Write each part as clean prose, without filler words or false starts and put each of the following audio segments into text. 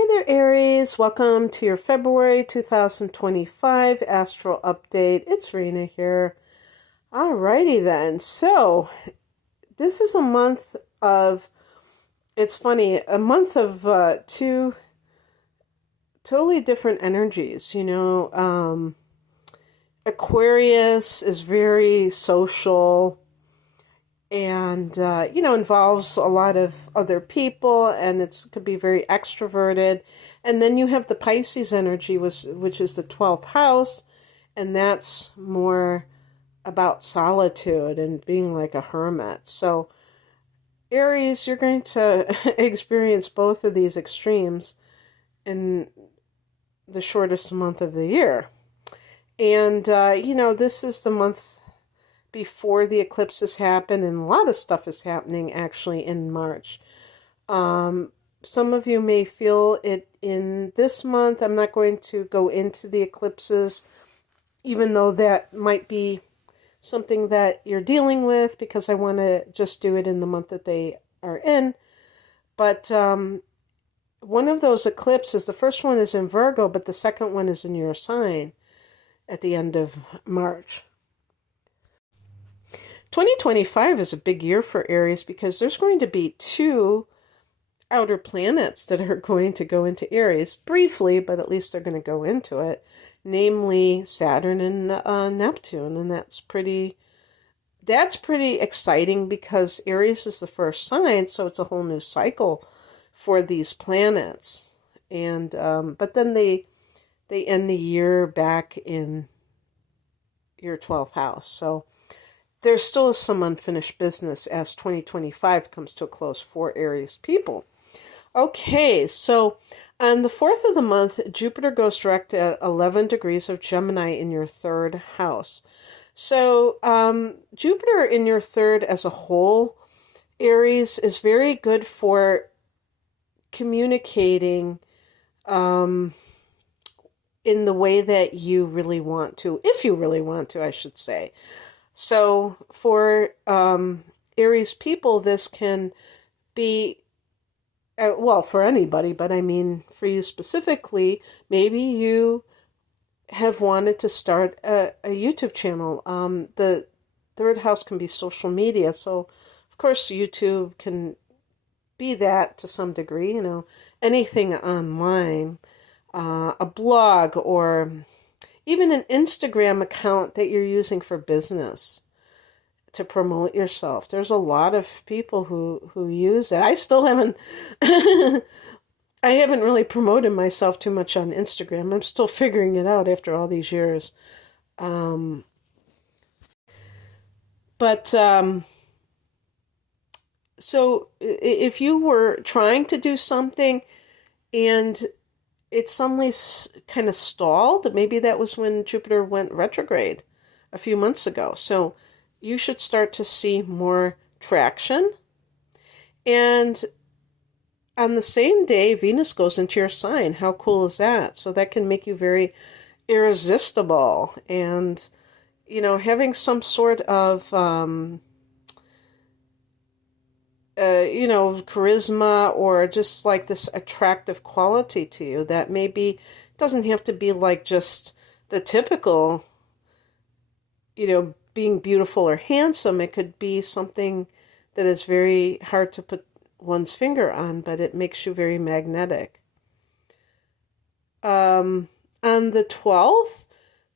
Hi there, Aries. Welcome to your February 2025 Astral Update. It's Rena here. Alrighty then. So, this is a month of, it's funny, a month of two totally different energies. Aquarius is very social and involves a lot of other people, and it could be very extroverted. And then you have the Pisces energy, which is the 12th house, and that's more about solitude and being like a hermit. So Aries, you're going to experience both of these extremes in the shortest month of the year. And this is the month before the eclipses happen, and a lot of stuff is happening actually in March. Some of you may feel it in this month. I'm not going to go into the eclipses, even though that might be something that you're dealing with, because I want to just do it in the month that they are in. But one of those eclipses, the first one is in Virgo, but the second one is in your sign at the end of March. 2025 is a big year for Aries because there's going to be two outer planets that are going to go into Aries briefly, but at least they're going to go into it, namely Saturn and Neptune. And that's pretty exciting because Aries is the first sign, so it's a whole new cycle for these planets. And but then they end the year back in your 12th house. So there's still some unfinished business as 2025 comes to a close for Aries people. Okay, so on the 4th of the month, Jupiter goes direct at 11 degrees of Gemini in your 3rd house. So Jupiter in your 3rd as a whole, Aries, is very good for communicating in the way that you really want to, if you really want to, I should say. So for Aries people, this can be, for anybody, but I mean for you specifically, maybe you have wanted to start a YouTube channel. The 3rd house can be social media. So, of course, YouTube can be that to some degree, anything online, a blog, or even an Instagram account that you're using for business to promote yourself. There's a lot of people who use it. I still haven't I haven't really promoted myself too much on Instagram. I'm still figuring it out after all these years. So if you were trying to do something and it suddenly kind of stalled, maybe that was when Jupiter went retrograde a few months ago. So you should start to see more traction. And on the same day, Venus goes into your sign. How cool is that? So that can make you very irresistible. And, having some sort of, charisma or just like this attractive quality to you that maybe doesn't have to be like just the typical, being beautiful or handsome. It could be something that is very hard to put one's finger on, but it makes you very magnetic. On the 12th,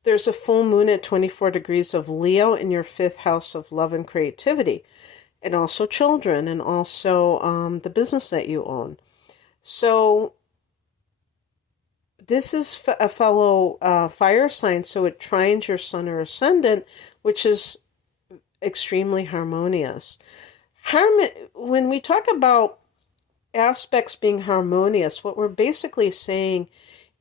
there's a full moon at 24 degrees of Leo in your 5th house of love and creativity, and also children, and also the business that you own. So this is a fellow fire sign, so it trines your sun or ascendant, which is extremely harmonious. When we talk about aspects being harmonious, what we're basically saying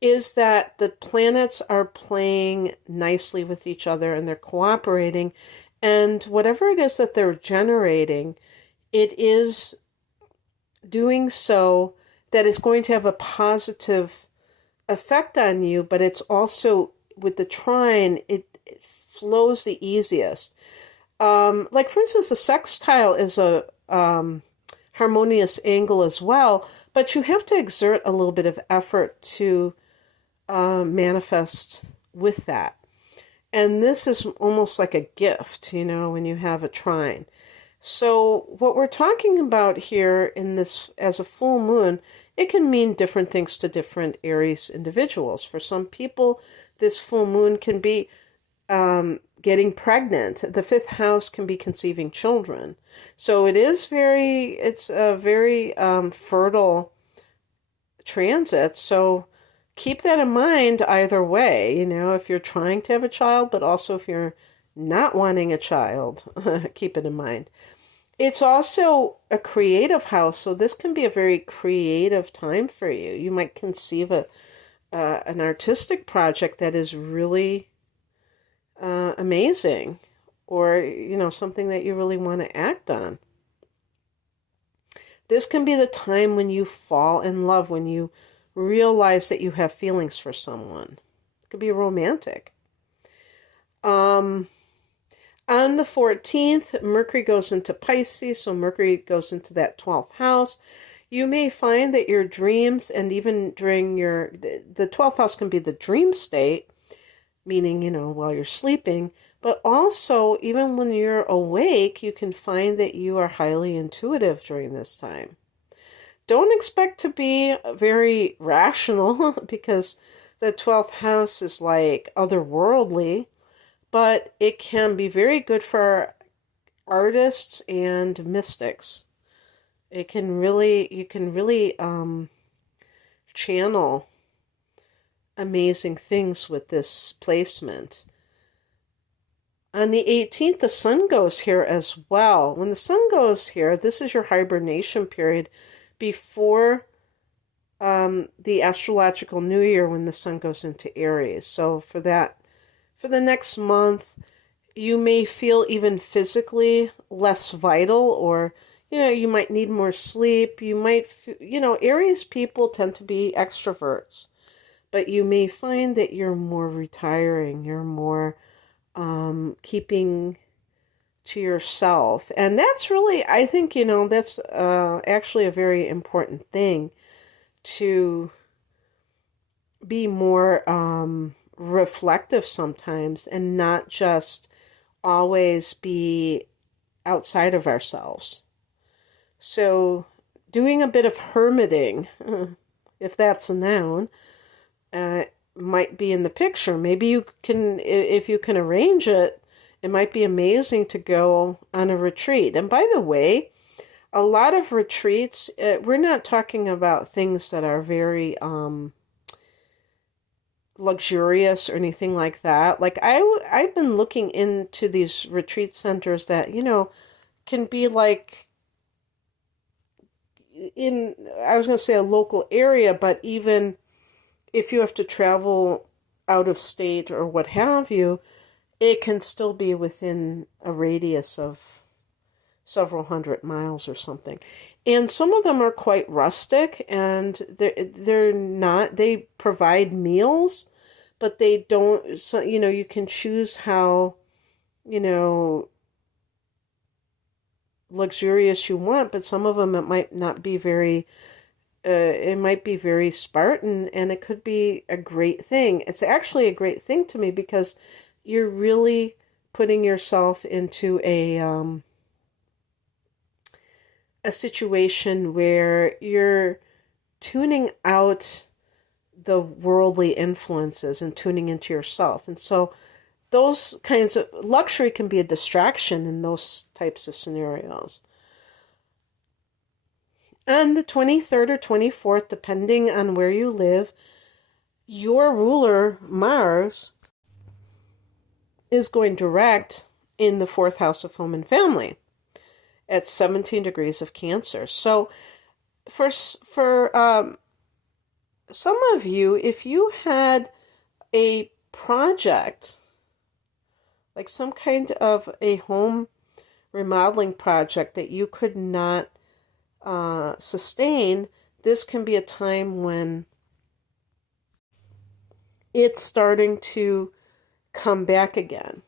is that the planets are playing nicely with each other and they're cooperating, and whatever it is that they're generating, it is doing so that it's going to have a positive effect on you, but it's also, with the trine, it flows the easiest. Like, for instance, the sextile is a harmonious angle as well, But you have to exert a little bit of effort to manifest with that. And this is almost like a gift, when you have a trine. So what we're talking about here in this as a full moon, it can mean different things to different Aries individuals. For some people, this full moon can be getting pregnant. The fifth house can be conceiving children. So it's a very fertile transit. So keep that in mind either way, if you're trying to have a child, but also if you're not wanting a child, keep it in mind. It's also a creative house, so this can be a very creative time for you. You might conceive an artistic project that is really amazing, or something that you really want to act on. This can be the time when you fall in love, when you realize that you have feelings for someone. It could be romantic. On the 14th, Mercury goes into Pisces, so Mercury goes into that 12th house. You may find that your dreams, and even during the 12th house can be the dream state, meaning, while you're sleeping, but also even when you're awake, you can find that you are highly intuitive during this time. Don't expect to be very rational because the 12th house is like otherworldly, but it can be very good for artists and mystics. You can really channel amazing things with this placement. On the 18th, the sun goes here as well. When the sun goes here, this is your hibernation period before the astrological new year, when the sun goes into Aries. So for the next month, you may feel even physically less vital, or you might need more sleep. You might, Aries people tend to be extroverts, but you may find that you're more retiring, you're more keeping to yourself. And that's really, I think, that's actually a very important thing, to be more reflective sometimes and not just always be outside of ourselves. So doing a bit of hermiting, if that's a noun, might be in the picture. Maybe you can, if you can arrange it, it might be amazing to go on a retreat. And by the way, a lot of retreats, we're not talking about things that are very luxurious or anything like that. Like I've been looking into these retreat centers that, can be like I was going to say a local area, but even if you have to travel out of state or what have you, it can still be within a radius of several hundred miles or something. And some of them are quite rustic, and they're not, they provide meals, but they don't, so, you can choose how, luxurious you want, but some of them it might not be very, it might be very Spartan, and it could be a great thing. It's actually a great thing to me because you're really putting yourself into a situation where you're tuning out the worldly influences and tuning into yourself. And so those kinds of luxury can be a distraction in those types of scenarios. On the 23rd or 24th, depending on where you live, your ruler, Mars, is going direct in the 4th house of home and family at 17 degrees of Cancer. So for some of you, if you had a project, like some kind of a home remodeling project that you could not sustain, this can be a time when it's starting to come back again.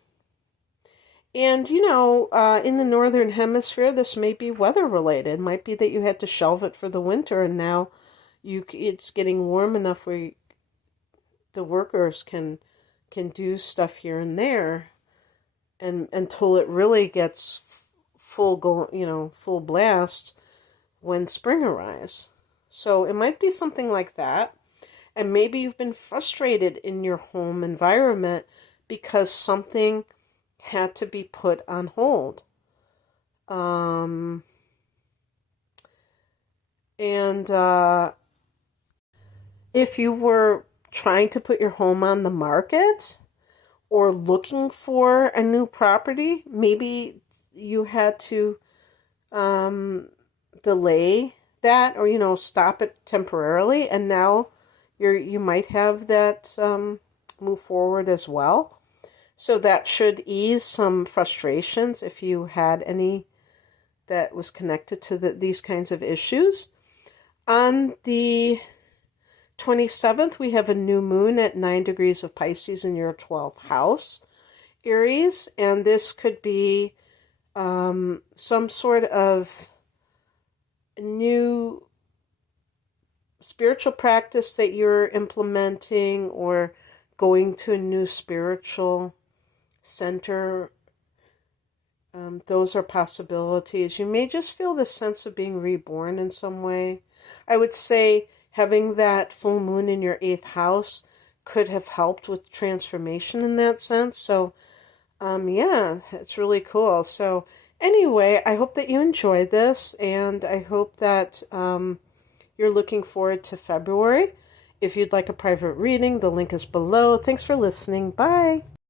And, in the northern hemisphere, this may be weather related. It might be that you had to shelve it for the winter, and now it's getting warm enough where the workers can do stuff here and there, and until it really gets full blast when spring arrives. So it might be something like that. And maybe you've been frustrated in your home environment because something had to be put on hold. And if you were trying to put your home on the market or looking for a new property, maybe you had to delay that, or stop it temporarily, and now you might have that move forward as well. So that should ease some frustrations if you had any that was connected to these kinds of issues. On the 27th, we have a new moon at 9 degrees of Pisces in your 12th house, Aries, and this could be some sort of new spiritual practice that you're implementing, or going to a new spiritual center. Those are possibilities. You may just feel the sense of being reborn in some way. I would say having that full moon in your 8th house could have helped with transformation in that sense. So, yeah, it's really cool. So anyway, I hope that you enjoyed this, and I hope that you're looking forward to February. If you'd like a private reading, the link is below. Thanks for listening. Bye.